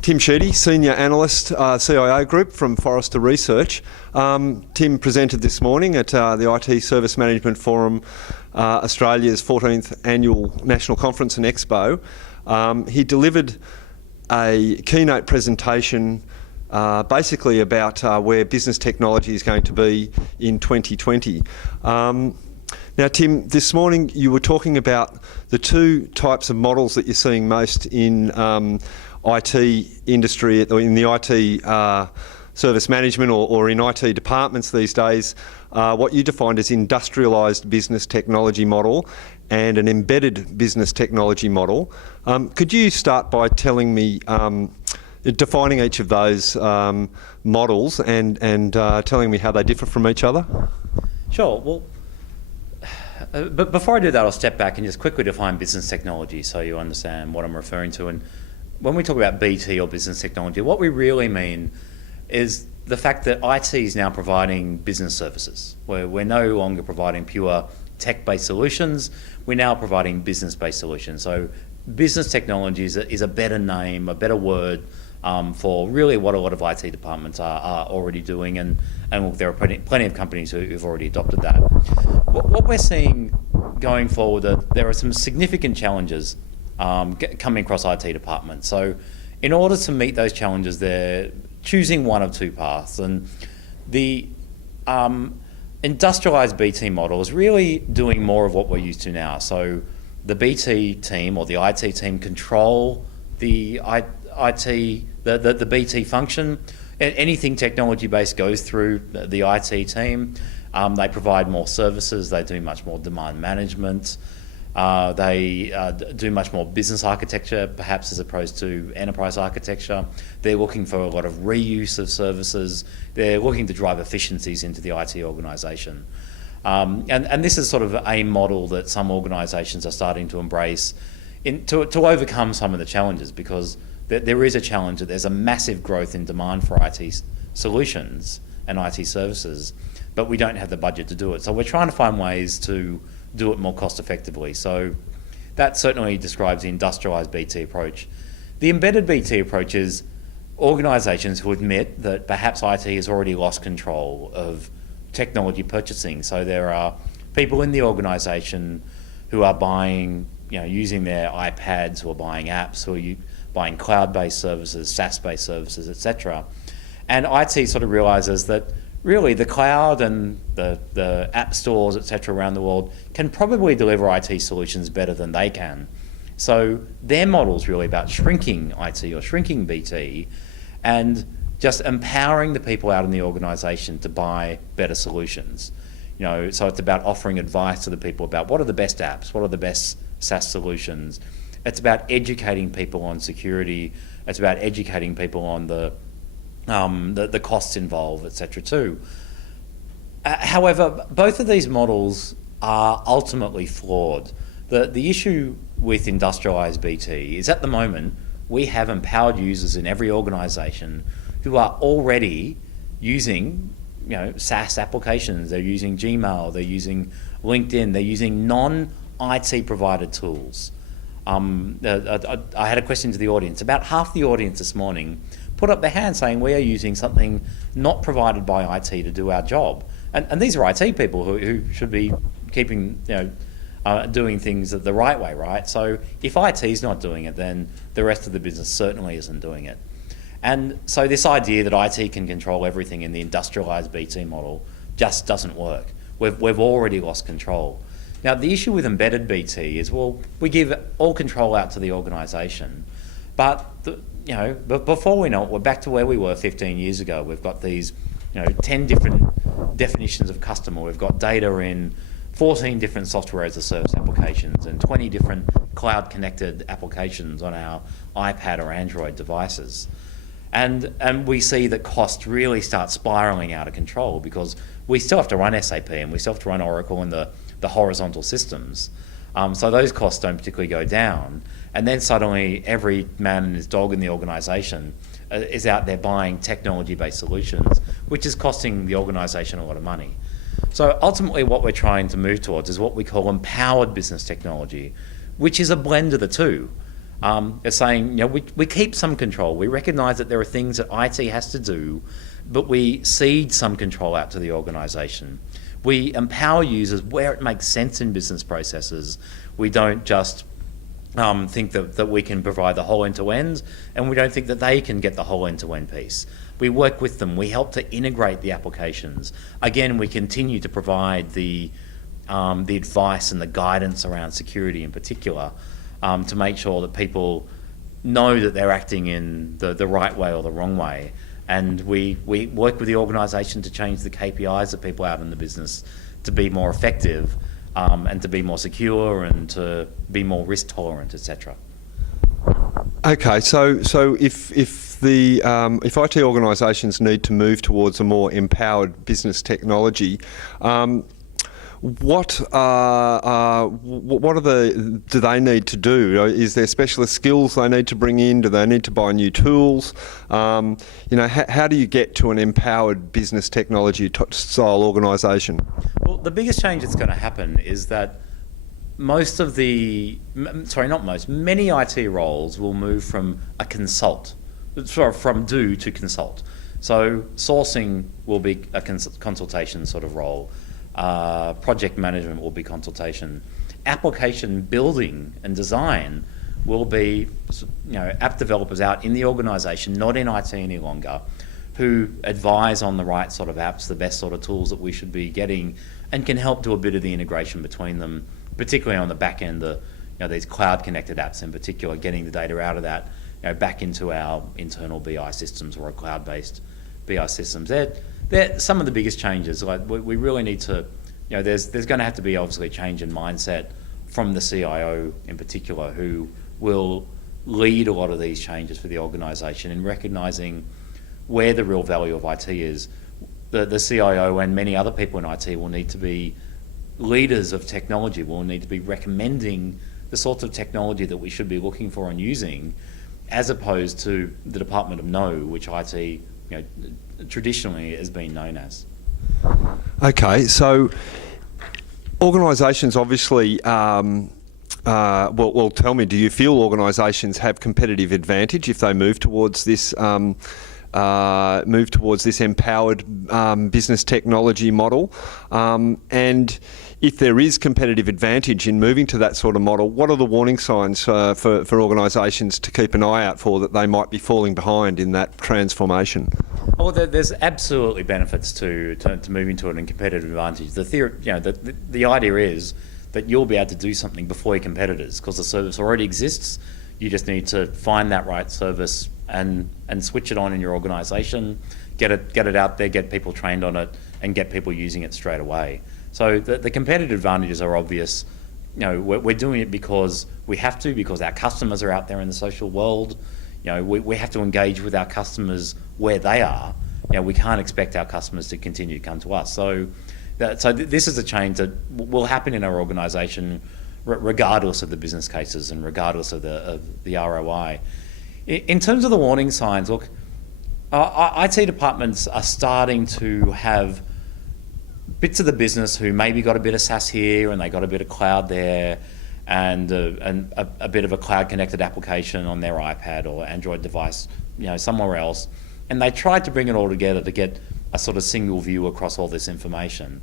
Tim Sheedy, Senior Analyst, CIO Group from Forrester Research. Tim presented this morning at the IT Service Management Forum, Australia's 14th Annual National Conference and Expo. He delivered a keynote presentation basically about where business technology is going to be in 2020. Now, Tim, this morning you were talking about the two types of models that you're seeing most in IT industry, or in the IT service management or in IT departments these days, what you defined as industrialised business technology model and an embedded business technology model. Could you start by telling me, defining each of those models and telling me how they differ from each other? Sure. Well, but before I do that, I'll step back and just quickly define business technology so you understand what I'm referring to. And when we talk about BT or business technology, what we really mean is the fact that IT is now providing business services, where we're no longer providing pure tech-based solutions, we're now providing business-based solutions. So business technology is a better name, a better word for really what a lot of IT departments are already doing, and look, there are plenty of companies who've already adopted that. What we're seeing going forward, there are some significant challenges coming across IT departments. So in order to meet those challenges, they're choosing one of two paths. And the industrialised BT model is really doing more of what we're used to now. So the BT team or the IT team control the the BT function. Anything technology-based goes through the IT team. They provide more services, they do much more demand management, they do much more business architecture, perhaps as opposed to enterprise architecture. They're looking for a lot of reuse of services. They're looking to drive efficiencies into the IT organisation. And this is sort of a model that some organisations are starting to embrace to overcome some of the challenges, because there is a challenge that there's a massive growth in demand for IT solutions and IT services, but we don't have the budget to do it. So we're trying to find ways to do it more cost effectively. So that certainly describes the industrialised BT approach. The embedded BT approach is organisations who admit that perhaps IT has already lost control of technology purchasing. So there are people in the organisation who are buying, using their iPads, who are buying apps, who are buying cloud-based services, SaaS-based services, etc. And IT sort of realises that really the cloud and the app stores, etc. around the world can probably deliver IT solutions better than they can. So their model is really about shrinking IT or shrinking BT and just empowering the people out in the organisation to buy better solutions. So it's about offering advice to the people about what are the best apps, what are the best SaaS solutions. It's about educating people on security. It's about educating people on the costs involved, etc. too. However, both of these models are ultimately flawed. The issue with industrialised BT is at the moment we have empowered users in every organisation who are already using SaaS applications. They're using Gmail, they're using LinkedIn, they're using non-IT provided tools. I had a question to the audience. About half the audience this morning put up their hand saying we are using something not provided by IT to do our job. And these are IT people who should be keeping, doing things the right way, right? So if IT is not doing it, then the rest of the business certainly isn't doing it. And so this idea that IT can control everything in the industrialised BT model just doesn't work. We've already lost control. Now, the issue with embedded BT is, well, we give all control out to the organisation, but but before we know it, we're back to where we were 15 years ago. We've got these 10 different definitions of customer. We've got data in 14 different software as a service applications and 20 different cloud connected applications on our iPad or Android devices. And we see that cost really starts spiralling out of control, because we still have to run SAP and we still have to run Oracle and the horizontal systems. So those costs don't particularly go down. And then suddenly every man and his dog in the organisation is out there buying technology-based solutions, which is costing the organisation a lot of money. So ultimately what we're trying to move towards is what we call empowered business technology, which is a blend of the two. It's saying, we keep some control. We recognise that there are things that IT has to do, but we cede some control out to the organisation. We empower users where it makes sense in business processes. We don't just think that we can provide the whole end-to-end, and we don't think that they can get the whole end-to-end piece. We work with them. We help to integrate the applications. Again, we continue to provide the advice and the guidance around security in particular, to make sure that people know that they're acting in the right way or the wrong way. And we work with the organisation to change the KPIs of people out in the business to be more effective, and to be more secure and to be more risk tolerant, etc. Okay, so if IT organisations need to move towards a more empowered business technology, what do they need to do? Is there specialist skills they need to bring in? Do they need to buy new tools? How do you get to an empowered business technology style organisation? Well, the biggest change that's going to happen is that many IT roles will move from from do to consult. So sourcing will be a consultation sort of role. Project management will be consultation. Application building and design will be, app developers out in the organisation, not in IT any longer, who advise on the right sort of apps, the best sort of tools that we should be getting, and can help do a bit of the integration between them, particularly on the back end, these cloud-connected apps in particular, getting the data out of that, back into our internal BI systems or our cloud-based BI systems. They're some of the biggest changes. Like we really need to, there's going to have to be obviously a change in mindset from the CIO in particular, who will lead a lot of these changes for the organisation in recognising where the real value of IT is. The CIO and many other people in IT will need to be leaders of technology. Will need to be recommending the sorts of technology that we should be looking for and using, as opposed to the Department of No, which IT traditionally has been known as. Okay, so organisations obviously, well, tell me, do you feel organisations have competitive advantage if they move towards this empowered business technology model? And if there is competitive advantage in moving to that sort of model, what are the warning signs for organisations to keep an eye out for that they might be falling behind in that transformation? Well, there's absolutely benefits to moving to a competitive advantage. The idea is that you'll be able to do something before your competitors because the service already exists. You just need to find that right service and switch it on in your organisation, get it out there, get people trained on it, and get people using it straight away. So the competitive advantages are obvious. We're doing it because we have to, because our customers are out there in the social world. We have to engage with our customers where they are. We can't expect our customers to continue to come to us. So this is a change that will happen in our organisation, regardless of the business cases and regardless of the ROI. In terms of the warning signs, look, IT departments are starting to have bits of the business who maybe got a bit of SaaS here and they got a bit of cloud there, and a bit of a cloud-connected application on their iPad or Android device, somewhere else, and they tried to bring it all together to get a sort of single view across all this information.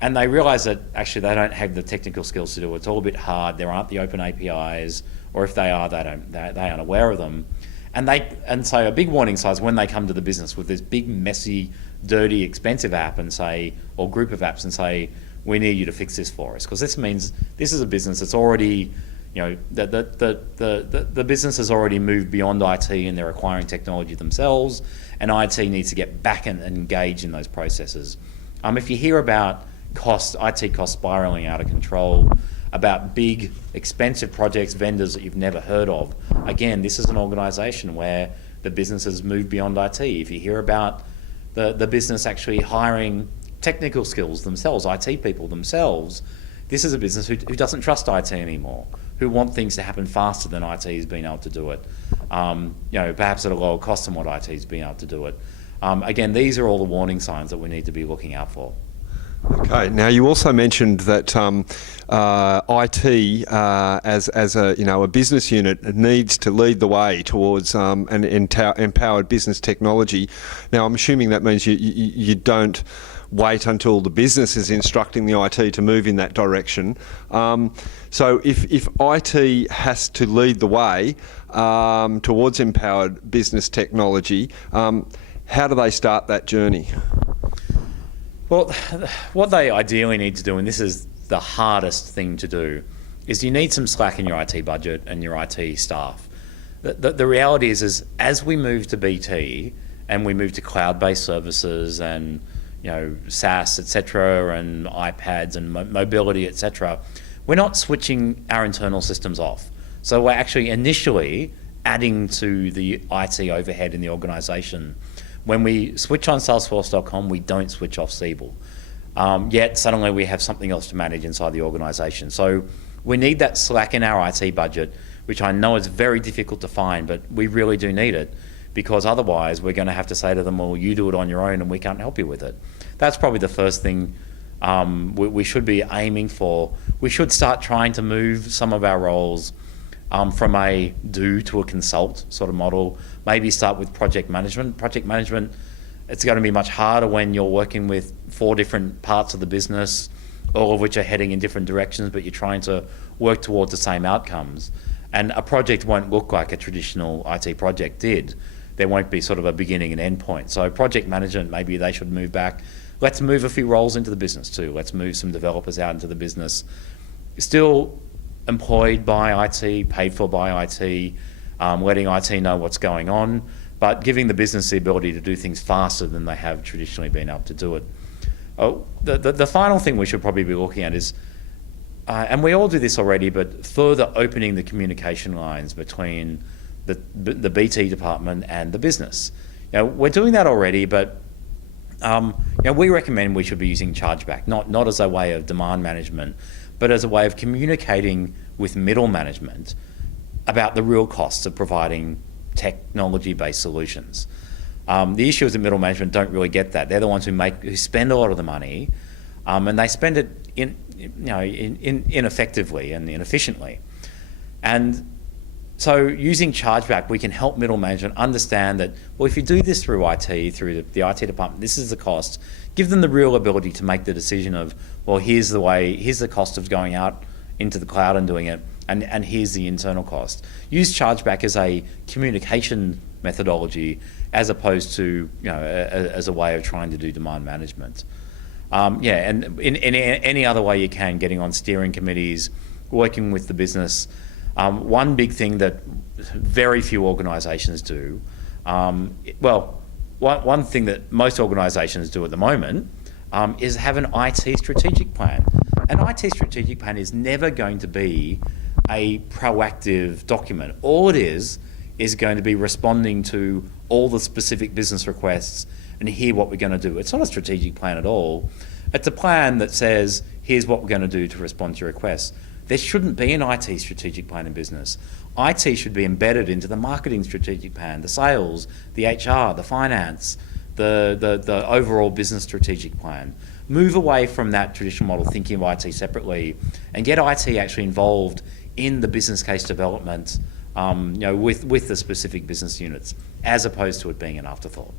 And they realise that actually they don't have the technical skills to do it. It's all a bit hard. There aren't the open APIs, or if they are, they aren't aware of them. And so a big warning sign is when they come to the business with this big, messy, dirty, expensive app or group of apps and say, we need you to fix this for us. Because this means this is a business that's already, the business has already moved beyond IT and they're acquiring technology themselves, and IT needs to get back and engage in those processes. If you hear about IT costs spiralling out of control, about big, expensive projects, vendors that you've never heard of, again, this is an organisation where the business has moved beyond IT. If you hear about the business actually hiring technical skills themselves, IT people themselves, this is a business who doesn't trust IT anymore, who want things to happen faster than IT has been able to do it, perhaps at a lower cost than what IT has been able to do it. Again, these are all the warning signs that we need to be looking out for. Okay. Now you also mentioned that IT as a business unit needs to lead the way towards an empowered business technology. Now I'm assuming that means you don't wait until the business is instructing the IT to move in that direction. So if IT has to lead the way towards empowered business technology, how do they start that journey? Well, what they ideally need to do, and this is the hardest thing to do, is you need some slack in your IT budget and your IT staff. The reality is as we move to BT and we move to cloud-based services and SaaS, etc., and iPads and mobility, etc., we're not switching our internal systems off. So we're actually initially adding to the IT overhead in the organisation. When we switch on Salesforce.com, we don't switch off Siebel. Yet suddenly we have something else to manage inside the organisation. So we need that slack in our IT budget, which I know is very difficult to find, but we really do need it, because otherwise we're going to have to say to them, well, you do it on your own and we can't help you with it. That's probably the first thing we should be aiming for. We should start trying to move some of our roles from a do to a consult sort of model. Maybe start with project management. Project management, it's going to be much harder when you're working with 4 different parts of the business, all of which are heading in different directions, but you're trying to work towards the same outcomes. And a project won't look like a traditional IT project did. There won't be sort of a beginning and end point. So project management, maybe they should move back. Let's move a few roles into the business too. Let's move some developers out into the business. Still employed by IT, paid for by IT, letting IT know what's going on, but giving the business the ability to do things faster than they have traditionally been able to do it. The final thing we should probably be looking at is, and we all do this already, but further opening the communication lines between the BT department and the business. We're doing that already, but we recommend we should be using chargeback, not as a way of demand management, but as a way of communicating with middle management about the real costs of providing technology-based solutions. The issue is that middle management don't really get that. They're the ones who spend a lot of the money, and they spend it ineffectively and inefficiently. And so using chargeback, we can help middle management understand that, well, if you do this through IT, through the IT department, this is the cost. Give them the real ability to make the decision of, well, here's the cost of going out into the cloud and doing it, and here's the internal cost. Use chargeback as a communication methodology as opposed to, as a way of trying to do demand management. And in any other way you can, getting on steering committees, working with the business. One big thing that very few organisations do, one thing that most organisations do at the moment is have an IT strategic plan. An IT strategic plan is never going to be a proactive document. All it is going to be responding to all the specific business requests and hear what we're going to do. It's not a strategic plan at all. It's a plan that says, here's what we're going to do to respond to your requests. There shouldn't be an IT strategic plan in business. IT should be embedded into the marketing strategic plan, the sales, the HR, the finance, the overall business strategic plan. Move away from that traditional model, thinking of IT separately, and get IT actually involved in the business case development with the specific business units, as opposed to it being an afterthought.